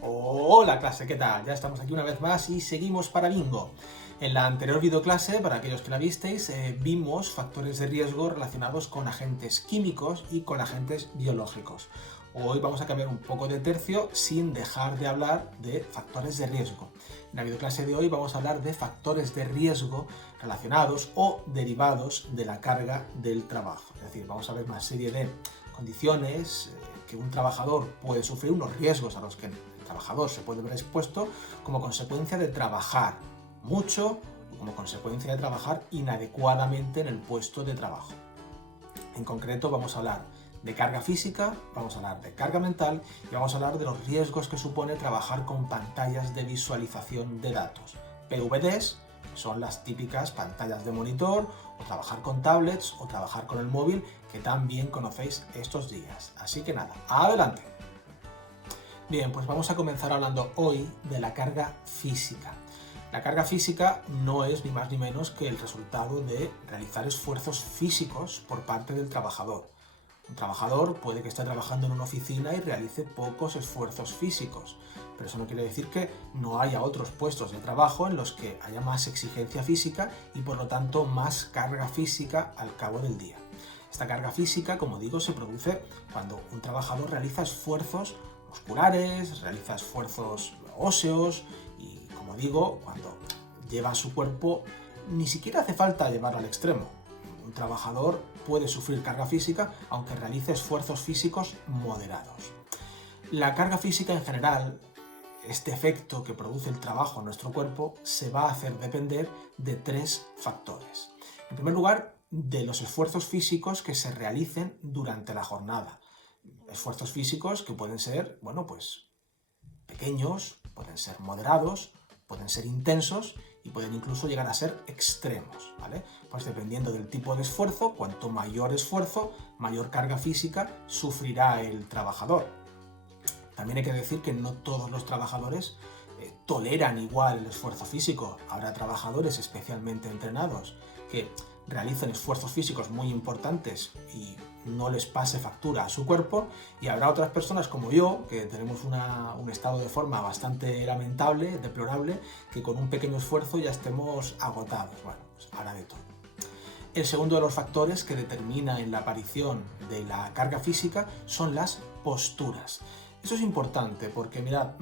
Hola clase, ¿qué tal? Ya estamos aquí una vez más y seguimos para bingo. En la anterior videoclase, para aquellos que la visteis, vimos factores de riesgo relacionados con agentes químicos y con agentes biológicos. Hoy vamos a cambiar un poco de tercio sin dejar de hablar de factores de riesgo. En la videoclase de hoy vamos a hablar de factores de riesgo relacionados o derivados de la carga del trabajo. Es decir, vamos a ver una serie de condiciones que un trabajador puede sufrir, unos riesgos a los que el trabajador se puede ver expuesto como consecuencia de trabajar mucho o como consecuencia de trabajar inadecuadamente en el puesto de trabajo. En concreto vamos a hablar de carga física, vamos a hablar de carga mental y vamos a hablar de los riesgos que supone trabajar con pantallas de visualización de datos. PVDs, que son las típicas pantallas de monitor, o trabajar con tablets o trabajar con el móvil, que también conocéis estos días. Así que nada, adelante. Bien, pues vamos a comenzar hablando hoy de la carga física. La carga física no es ni más ni menos que el resultado de realizar esfuerzos físicos por parte del trabajador. Un trabajador puede que esté trabajando en una oficina y realice pocos esfuerzos físicos, pero eso no quiere decir que no haya otros puestos de trabajo en los que haya más exigencia física y por lo tanto más carga física al cabo del día. Esta carga física, como digo, se produce cuando un trabajador realiza esfuerzos musculares, realiza esfuerzos óseos y, como digo, cuando lleva su cuerpo, ni siquiera hace falta llevarlo al extremo. Un trabajador puede sufrir carga física aunque realice esfuerzos físicos moderados. La carga física en general, este efecto que produce el trabajo en nuestro cuerpo, se va a hacer depender de tres factores. En primer lugar, de los esfuerzos físicos que se realicen durante la jornada. Esfuerzos físicos que pueden ser, pues pequeños, pueden ser moderados, pueden ser intensos y pueden incluso llegar a ser extremos, ¿vale? Pues dependiendo del tipo de esfuerzo, cuanto mayor esfuerzo, mayor carga física sufrirá el trabajador. También hay que decir que no todos los trabajadores toleran igual el esfuerzo físico. Habrá trabajadores especialmente entrenados que realicen esfuerzos físicos muy importantes y no les pase factura a su cuerpo, y habrá otras personas como yo, que tenemos un estado de forma bastante lamentable, deplorable, que con un pequeño esfuerzo ya estemos agotados. Bueno, pues habrá de todo. El segundo de los factores que determina en la aparición de la carga física son las posturas. Eso es importante porque, mirad,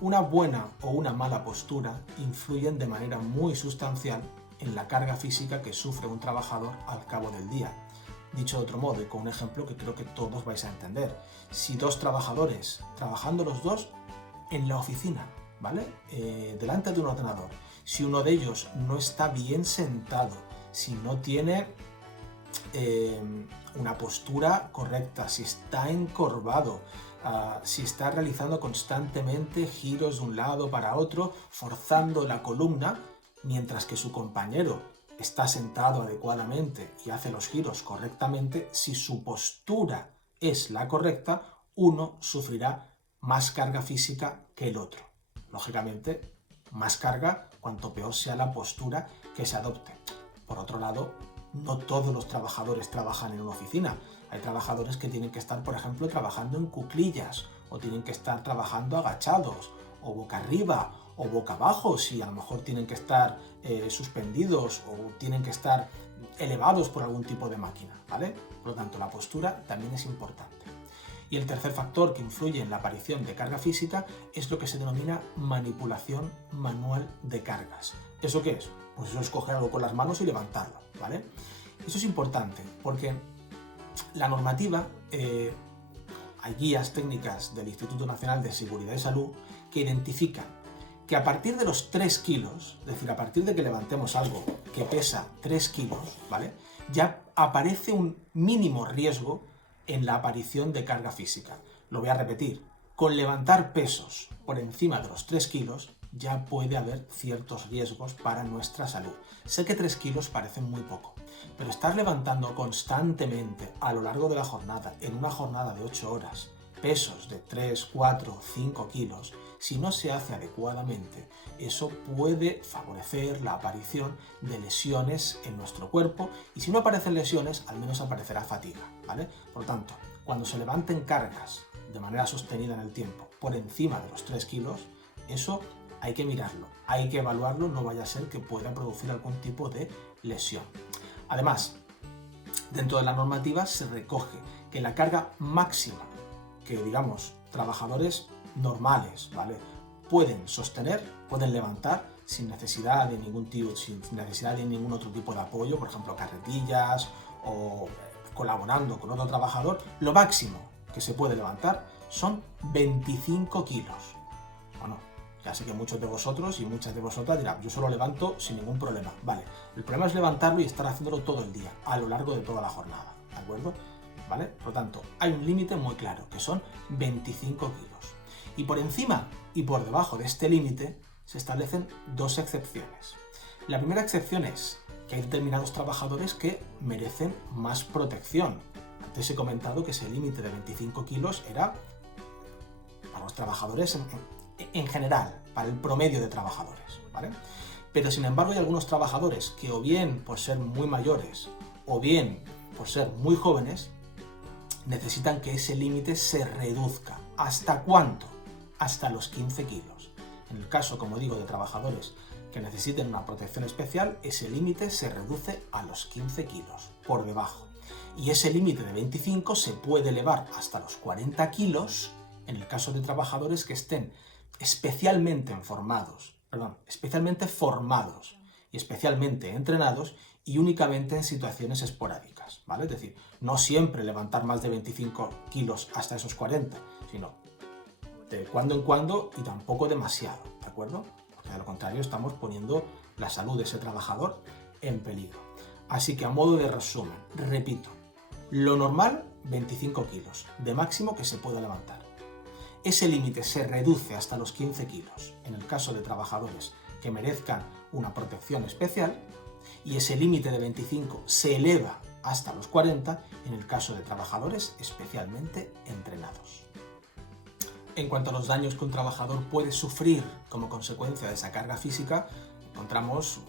una buena o una mala postura influyen de manera muy sustancial en la carga física que sufre un trabajador al cabo del día. Dicho de otro modo y con un ejemplo que creo que todos vais a entender. Si dos trabajadores, trabajando los dos en la oficina, ¿vale? Delante de un ordenador, si uno de ellos no está bien sentado, si no tiene una postura correcta, si está encorvado, si está realizando constantemente giros de un lado para otro, forzando la columna, mientras que su compañero está sentado adecuadamente y hace los giros correctamente, si su postura es la correcta, uno sufrirá más carga física que el otro. Lógicamente, más carga cuanto peor sea la postura que se adopte. Por otro lado, no todos los trabajadores trabajan en una oficina. Hay trabajadores que tienen que estar, por ejemplo, trabajando en cuclillas, o tienen que estar trabajando agachados, o boca arriba, o boca abajo, si a lo mejor tienen que estar suspendidos o tienen que estar elevados por algún tipo de máquina, ¿vale? Por lo tanto, la postura también es importante. Y el tercer factor que influye en la aparición de carga física es lo que se denomina manipulación manual de cargas. ¿Eso qué es? Pues eso es coger algo con las manos y levantarlo, ¿vale? Eso es importante porque la normativa, hay guías técnicas del Instituto Nacional de Seguridad y Salud que identifican que a partir de los 3 kilos, es decir, a partir de que levantemos algo que pesa 3 kilos, ¿vale? Ya aparece un mínimo riesgo en la aparición de carga física. Lo voy a repetir. Con levantar pesos por encima de los 3 kilos ya puede haber ciertos riesgos para nuestra salud. Sé que 3 kilos parecen muy poco, pero estar levantando constantemente a lo largo de la jornada, en una jornada de 8 horas, pesos de 3, 4, 5 kilos, si no se hace adecuadamente, eso puede favorecer la aparición de lesiones en nuestro cuerpo, y si no aparecen lesiones, al menos aparecerá fatiga, ¿vale? Por lo tanto, cuando se levanten cargas de manera sostenida en el tiempo por encima de los 3 kilos, eso hay que mirarlo, hay que evaluarlo, no vaya a ser que pueda producir algún tipo de lesión. Además, dentro de la normativa se recoge que la carga máxima que, digamos, trabajadores normales, ¿vale?, pueden sostener, pueden levantar sin necesidad de ningún otro tipo de apoyo, por ejemplo, carretillas o colaborando con otro trabajador, lo máximo que se puede levantar son 25 kilos. Bueno, ya sé que muchos de vosotros y muchas de vosotras dirán, yo solo levanto sin ningún problema. Vale, el problema es levantarlo y estar haciéndolo todo el día, a lo largo de toda la jornada, ¿de acuerdo? ¿Vale? Por lo tanto, hay un límite muy claro, que son 25 kilos. Y por encima y por debajo de este límite se establecen 2 excepciones. La primera excepción es que hay determinados trabajadores que merecen más protección. Antes he comentado que ese límite de 25 kilos era para los trabajadores en general, para el promedio de trabajadores, ¿vale? Pero sin embargo hay algunos trabajadores que, o bien por ser muy mayores o bien por ser muy jóvenes, necesitan que ese límite se reduzca. ¿Hasta cuánto? Hasta los 15 kilos. En el caso, como digo, de trabajadores que necesiten una protección especial, ese límite se reduce a los 15 kilos, por debajo. Y ese límite de 25 se puede elevar hasta los 40 kilos en el caso de trabajadores que estén especialmente formados y especialmente entrenados, y únicamente en situaciones esporádicas, ¿vale? Es decir, no siempre levantar más de 25 kilos hasta esos 40, sino de cuando en cuando y tampoco demasiado, ¿de acuerdo? Porque de lo contrario estamos poniendo la salud de ese trabajador en peligro. Así que, a modo de resumen, repito, lo normal 25 kilos de máximo que se pueda levantar. Ese límite se reduce hasta los 15 kilos en el caso de trabajadores que merezcan una protección especial, y ese límite de 25 se eleva hasta los 40 en el caso de trabajadores especialmente entrenados. En cuanto a los daños que un trabajador puede sufrir como consecuencia de esa carga física, encontramos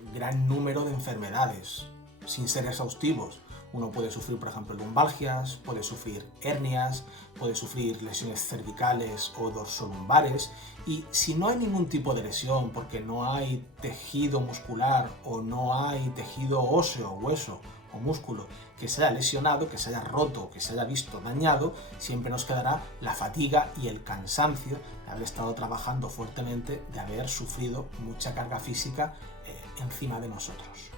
un gran número de enfermedades, sin ser exhaustivos. Uno puede sufrir, por ejemplo, lumbalgias, puede sufrir hernias, puede sufrir lesiones cervicales o dorsolumbares, y si no hay ningún tipo de lesión, porque no hay tejido muscular o no hay tejido óseo, hueso o músculo que se haya lesionado, que se haya roto, que se haya visto dañado, siempre nos quedará la fatiga y el cansancio de haber estado trabajando fuertemente, de haber sufrido mucha carga física encima de nosotros.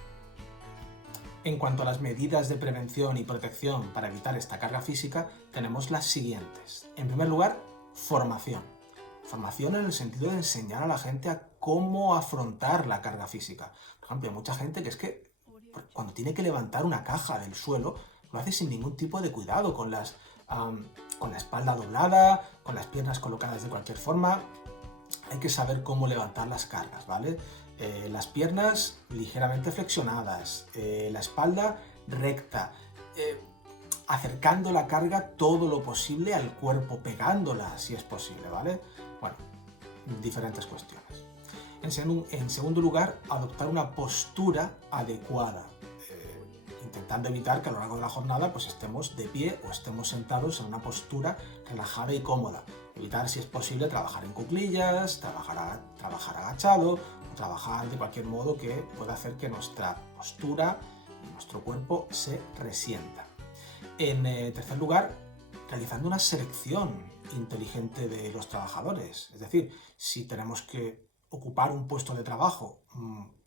En cuanto a las medidas de prevención y protección para evitar esta carga física, tenemos las siguientes. En primer lugar, formación. Formación en el sentido de enseñar a la gente a cómo afrontar la carga física. Por ejemplo, hay mucha gente que es que cuando tiene que levantar una caja del suelo, lo hace sin ningún tipo de cuidado, con la espalda doblada, con las piernas colocadas de cualquier forma. Hay que saber cómo levantar las cargas, ¿vale? Las piernas ligeramente flexionadas, la espalda recta, acercando la carga todo lo posible al cuerpo, pegándola si es posible, ¿vale? Bueno, diferentes cuestiones. En segundo lugar, adoptar una postura adecuada, intentando evitar que a lo largo de la jornada pues estemos de pie o estemos sentados en una postura relajada y cómoda. Evitar, si es posible, trabajar en cuclillas, trabajar agachado, o trabajar de cualquier modo que pueda hacer que nuestra postura y nuestro cuerpo se resienta. En tercer lugar, realizando una selección inteligente de los trabajadores. Es decir, si tenemos que ocupar un puesto de trabajo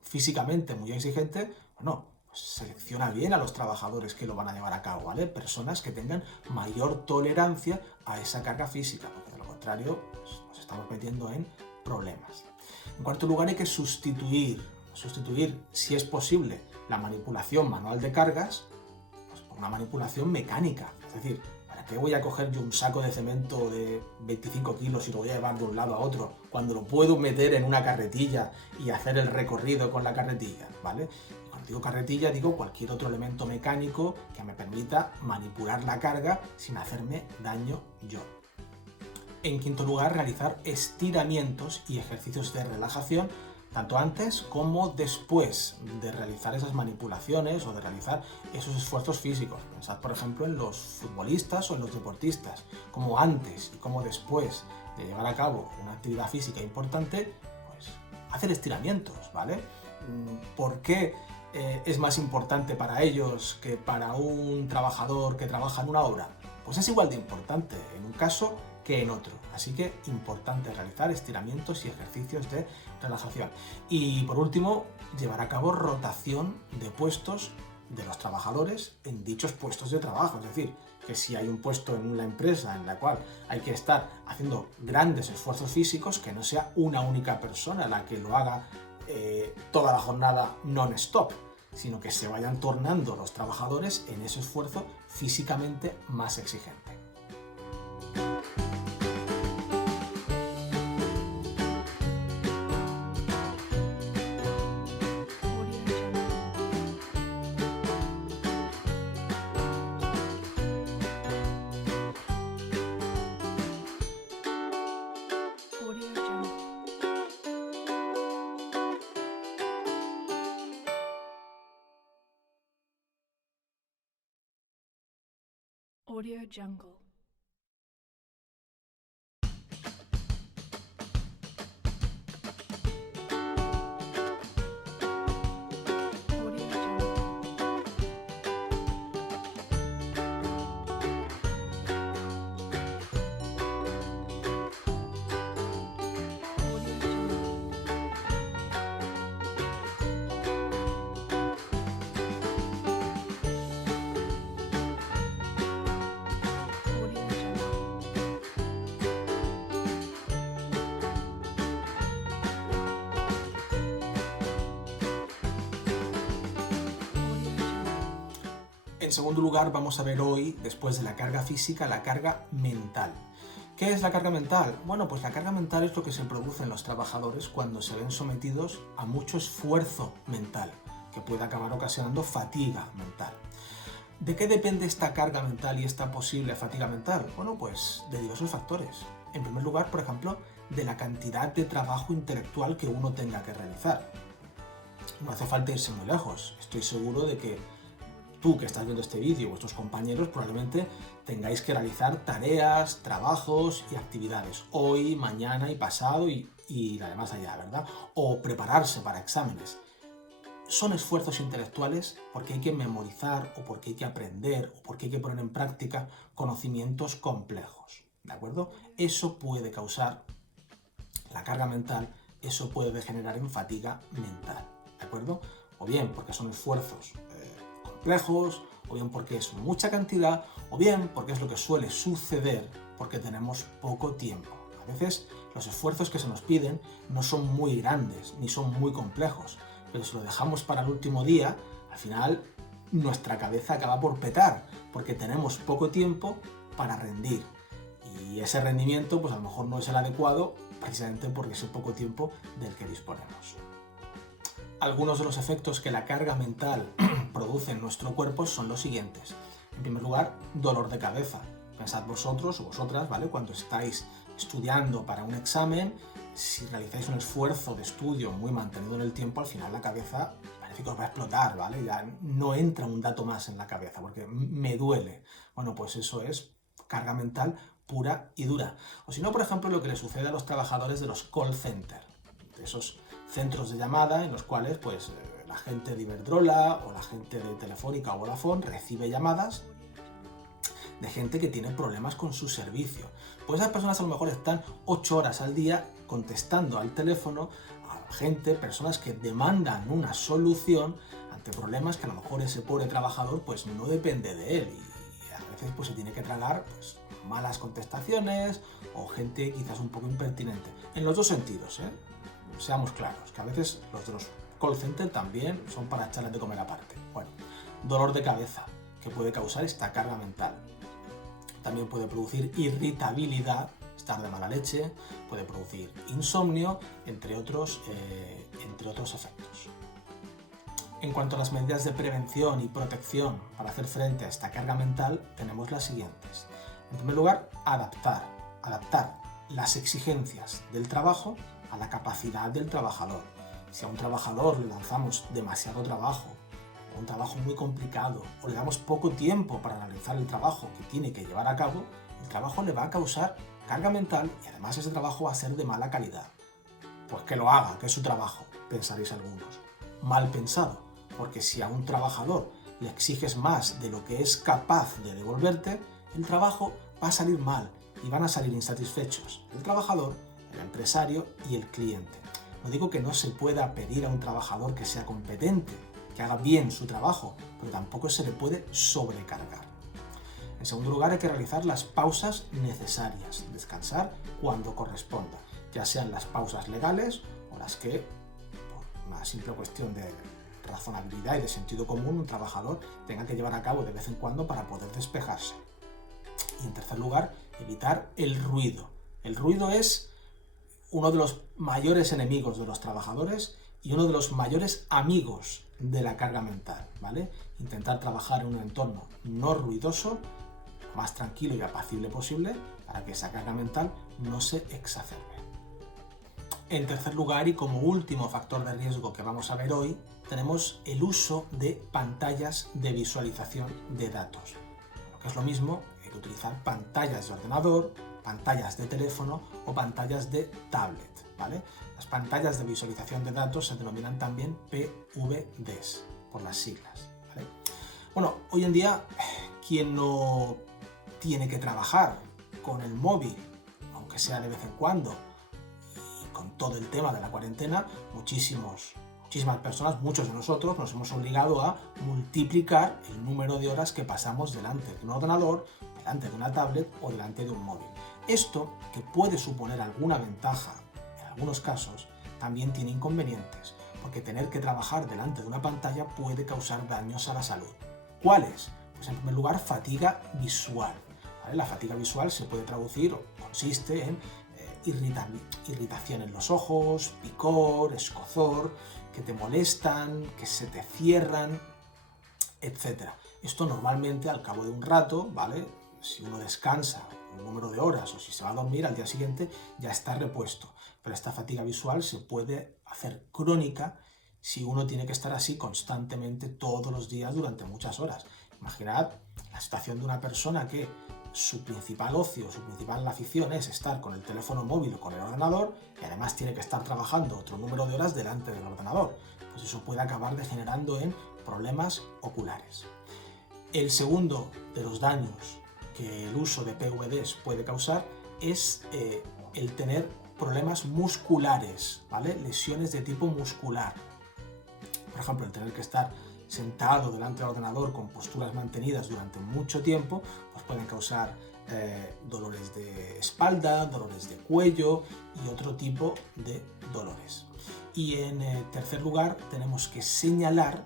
físicamente muy exigente, bueno, pues selecciona bien a los trabajadores que lo van a llevar a cabo, ¿vale? Personas que tengan mayor tolerancia a esa carga física, porque de lo contrario pues, nos estamos metiendo en problemas. En cuarto lugar, hay que sustituir, si es posible, la manipulación manual de cargas pues, por una manipulación mecánica. Es decir, ¿para qué voy a coger yo un saco de cemento de 25 kilos y lo voy a llevar de un lado a otro cuando lo puedo meter en una carretilla y hacer el recorrido con la carretilla, ¿vale? Y cuando digo carretilla, digo cualquier otro elemento mecánico que me permita manipular la carga sin hacerme daño yo. En quinto lugar, realizar estiramientos y ejercicios de relajación tanto antes como después de realizar esas manipulaciones o de realizar esos esfuerzos físicos. Pensad, por ejemplo, en los futbolistas o en los deportistas, como antes y como después de llevar a cabo una actividad física importante, pues hacer estiramientos, ¿vale? ¿Por qué es más importante para ellos que para un trabajador que trabaja en una obra? Pues es igual de importante en un caso que en otro. Así que importante realizar estiramientos y ejercicios de relajación. Y por último, llevar a cabo rotación de puestos de los trabajadores en dichos puestos de trabajo. Es decir, que si hay un puesto en la empresa en la cual hay que estar haciendo grandes esfuerzos físicos, que no sea una única persona la que lo haga toda la jornada non-stop, sino que se vayan tornando los trabajadores en ese esfuerzo físicamente más exigente. Audio Jungle. En segundo lugar, vamos a ver hoy, después de la carga física, la carga mental. ¿Qué es la carga mental? Bueno, pues la carga mental es lo que se produce en los trabajadores cuando se ven sometidos a mucho esfuerzo mental, que puede acabar ocasionando fatiga mental. ¿De qué depende esta carga mental y esta posible fatiga mental? Bueno, pues de diversos factores. En primer lugar, por ejemplo, de la cantidad de trabajo intelectual que uno tenga que realizar. No hace falta irse muy lejos. Estoy seguro de que tú que estás viendo este vídeo, vuestros compañeros probablemente tengáis que realizar tareas, trabajos y actividades hoy, mañana y pasado y además allá, ¿verdad? O prepararse para exámenes. Son esfuerzos intelectuales porque hay que memorizar o porque hay que aprender o porque hay que poner en práctica conocimientos complejos, ¿de acuerdo? Eso puede causar la carga mental, eso puede degenerar en fatiga mental, ¿de acuerdo? O bien porque son esfuerzos complejos, o bien porque es mucha cantidad, o bien porque es lo que suele suceder porque tenemos poco tiempo. A veces los esfuerzos que se nos piden no son muy grandes, ni son muy complejos, pero si lo dejamos para el último día, al final nuestra cabeza acaba por petar, porque tenemos poco tiempo para rendir. Y ese rendimiento, pues a lo mejor no es el adecuado, precisamente por ese poco tiempo del que disponemos. Algunos de los efectos que la carga mental produce en nuestro cuerpo son los siguientes. En primer lugar, dolor de cabeza. Pensad vosotros o vosotras, ¿vale? Cuando estáis estudiando para un examen, si realizáis un esfuerzo de estudio muy mantenido en el tiempo, al final la cabeza parece que os va a explotar, ¿vale? Ya no entra un dato más en la cabeza porque me duele. Bueno, pues eso es carga mental pura y dura. O si no, por ejemplo, lo que le sucede a los trabajadores de los call centers, de esos centros de llamada en los cuales pues la gente de Iberdrola o la gente de Telefónica o Vodafone recibe llamadas de gente que tiene problemas con su servicio. Pues esas personas a lo mejor están 8 horas al día contestando al teléfono a gente, personas que demandan una solución ante problemas que a lo mejor ese pobre trabajador pues no depende de él y a veces pues se tiene que tragar pues malas contestaciones o gente quizás un poco impertinente. En los dos sentidos, ¿eh? Seamos claros, que a veces los de los call center también son para echarles de comer aparte. Bueno, dolor de cabeza, que puede causar esta carga mental. También puede producir irritabilidad, estar de mala leche, puede producir insomnio, entre otros efectos. En cuanto a las medidas de prevención y protección para hacer frente a esta carga mental, tenemos las siguientes. En primer lugar, adaptar. las exigencias del trabajo a la capacidad del trabajador. Si a un trabajador le lanzamos demasiado trabajo, o un trabajo muy complicado, o le damos poco tiempo para realizar el trabajo que tiene que llevar a cabo, el trabajo le va a causar carga mental y además ese trabajo va a ser de mala calidad. Pues que lo haga, que es su trabajo, pensaréis algunos. Mal pensado, porque si a un trabajador le exiges más de lo que es capaz de devolverte, el trabajo va a salir mal y van a salir insatisfechos el trabajador, el empresario y el cliente. No digo que no se pueda pedir a un trabajador que sea competente, que haga bien su trabajo, pero tampoco se le puede sobrecargar. En segundo lugar, hay que realizar las pausas necesarias, descansar cuando corresponda, ya sean las pausas legales o las que, por una simple cuestión de razonabilidad y de sentido común, un trabajador tenga que llevar a cabo de vez en cuando para poder despejarse. Y en tercer lugar, evitar el ruido. El ruido es uno de los mayores enemigos de los trabajadores y uno de los mayores amigos de la carga mental, ¿vale? Intentar trabajar en un entorno no ruidoso, lo más tranquilo y apacible posible, para que esa carga mental no se exacerbe. En tercer lugar, y como último factor de riesgo que vamos a ver hoy, tenemos el uso de pantallas de visualización de datos. Lo que es lo mismo que utilizar pantallas de ordenador, pantallas de teléfono o pantallas de tablet, ¿vale? Las pantallas de visualización de datos se denominan también PVDs, por las siglas, ¿vale? Bueno, hoy en día, ¿quién no tiene que trabajar con el móvil, aunque sea de vez en cuando? Y con todo el tema de la cuarentena, muchísimas personas, muchos de nosotros, nos hemos obligado a multiplicar el número de horas que pasamos delante de un ordenador, delante de una tablet o delante de un móvil. Esto, que puede suponer alguna ventaja en algunos casos, también tiene inconvenientes, porque tener que trabajar delante de una pantalla puede causar daños a la salud. ¿Cuáles? Pues en primer lugar, fatiga visual, ¿vale? La fatiga visual se puede traducir o consiste en irritación en los ojos, picor, escozor, que te molestan, que se te cierran, etc. Esto normalmente al cabo de un rato, ¿vale? Si uno descansa un número de horas o si se va a dormir al día siguiente ya está repuesto. Pero esta fatiga visual se puede hacer crónica si uno tiene que estar así constantemente todos los días durante muchas horas. Imaginad la situación de una persona que su principal ocio, su principal afición es estar con el teléfono móvil o con el ordenador y además tiene que estar trabajando otro número de horas delante del ordenador. Pues eso puede acabar degenerando en problemas oculares. El segundo de los daños que el uso de PVDs puede causar es el tener problemas musculares, ¿vale? Lesiones de tipo muscular. Por ejemplo, el tener que estar sentado delante del ordenador con posturas mantenidas durante mucho tiempo, pues pueden causar dolores de espalda, dolores de cuello y otro tipo de dolores. Y en tercer lugar, tenemos que señalar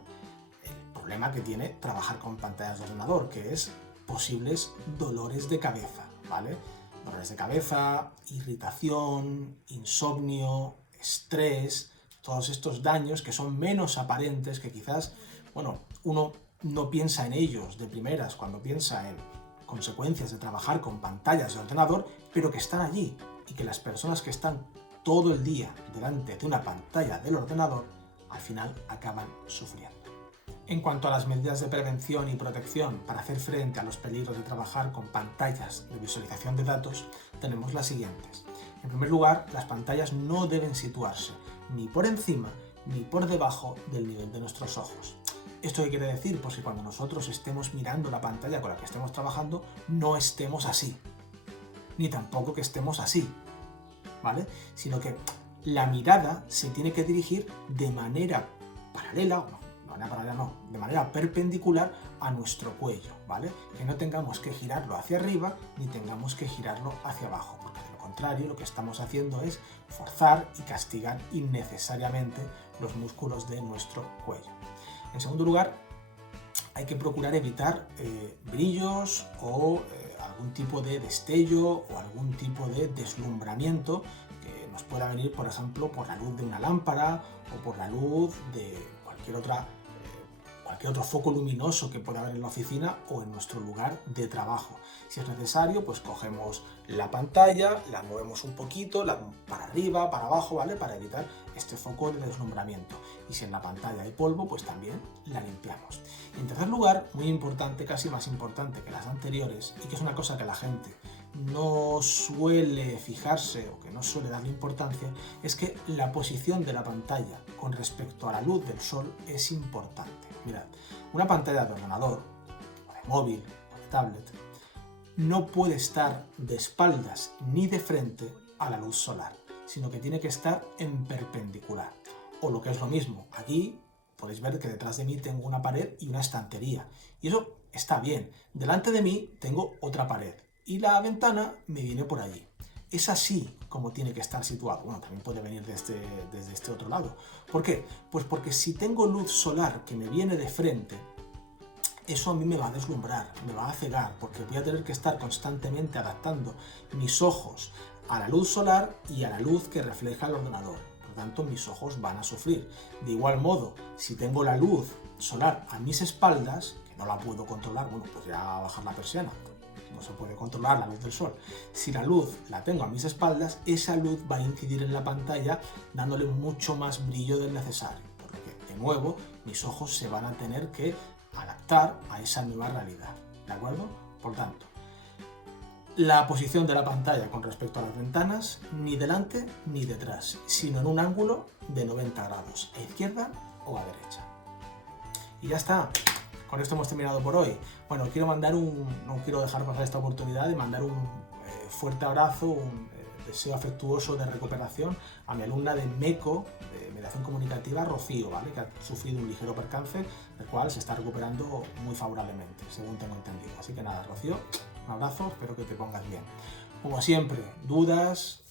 el problema que tiene trabajar con pantallas de ordenador, que es posibles dolores de cabeza, ¿vale? Dolores de cabeza, irritación, insomnio, estrés, todos estos daños que son menos aparentes, que quizás, bueno, uno no piensa en ellos de primeras cuando piensa en consecuencias de trabajar con pantallas de ordenador, pero que están allí y que las personas que están todo el día delante de una pantalla del ordenador al final acaban sufriendo. En cuanto a las medidas de prevención y protección para hacer frente a los peligros de trabajar con pantallas de visualización de datos, tenemos las siguientes. En primer lugar, las pantallas no deben situarse ni por encima ni por debajo del nivel de nuestros ojos. ¿Esto qué quiere decir? Pues que cuando nosotros estemos mirando la pantalla con la que estemos trabajando, no estemos así, ni tampoco que estemos así, ¿vale? Sino que la mirada se tiene que dirigir de manera paralela, de manera perpendicular a nuestro cuello, ¿vale? Que no tengamos que girarlo hacia arriba ni tengamos que girarlo hacia abajo, porque de lo contrario lo que estamos haciendo es forzar y castigar innecesariamente los músculos de nuestro cuello. En segundo lugar, hay que procurar evitar brillos o algún tipo de destello o algún tipo de deslumbramiento que nos pueda venir, por ejemplo, por la luz de una lámpara o por la luz de cualquier cualquier otro foco luminoso que pueda haber en la oficina o en nuestro lugar de trabajo. Si es necesario, pues cogemos la pantalla, la movemos un poquito, para arriba, para abajo, ¿vale? Para evitar este foco de deslumbramiento. Y si en la pantalla hay polvo, pues también la limpiamos. Y en tercer lugar, muy importante, casi más importante que las anteriores, y que es una cosa que la gente no suele fijarse o que no suele darle importancia, es que la posición de la pantalla con respecto a la luz del sol es importante. Mirad, una pantalla de ordenador, o de móvil, o de tablet, no puede estar de espaldas ni de frente a la luz solar, sino que tiene que estar en perpendicular. O lo que es lo mismo, aquí podéis ver que detrás de mí tengo una pared y una estantería. Y eso está bien. Delante de mí tengo otra pared. Y la ventana me viene por allí. Es así como tiene que estar situado. Bueno, también puede venir desde este otro lado. ¿Por qué? Pues porque si tengo luz solar que me viene de frente, eso a mí me va a deslumbrar, me va a cegar, porque voy a tener que estar constantemente adaptando mis ojos a la luz solar y a la luz que refleja el ordenador. Por lo tanto, mis ojos van a sufrir. De igual modo, si tengo la luz solar a mis espaldas, que no la puedo controlar, bueno, pues ya bajar la persiana. No se puede controlar la luz del sol. Si la luz la tengo a mis espaldas, esa luz va a incidir en la pantalla dándole mucho más brillo del necesario. Por lo que, de nuevo, mis ojos se van a tener que adaptar a esa nueva realidad. ¿De acuerdo? Por tanto, la posición de la pantalla con respecto a las ventanas, ni delante ni detrás, sino en un ángulo de 90 grados, a izquierda o a derecha. Y ya está. Con esto hemos terminado por hoy. Bueno, no quiero dejar pasar esta oportunidad de mandar un fuerte abrazo, un deseo afectuoso de recuperación a mi alumna de MECO, de Mediación Comunicativa, Rocío, ¿vale? Que ha sufrido un ligero percance, del cual se está recuperando muy favorablemente, según tengo entendido. Así que nada, Rocío, un abrazo, espero que te pongas bien. Como siempre, dudas,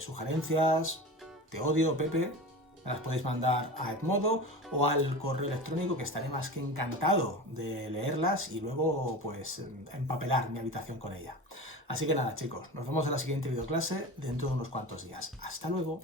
sugerencias, te odio, Pepe, me las podéis mandar a Edmodo o al correo electrónico, que estaré más que encantado de leerlas y luego pues empapelar mi habitación con ella. Así que nada, chicos, nos vemos en la siguiente videoclase dentro de unos cuantos días. ¡Hasta luego!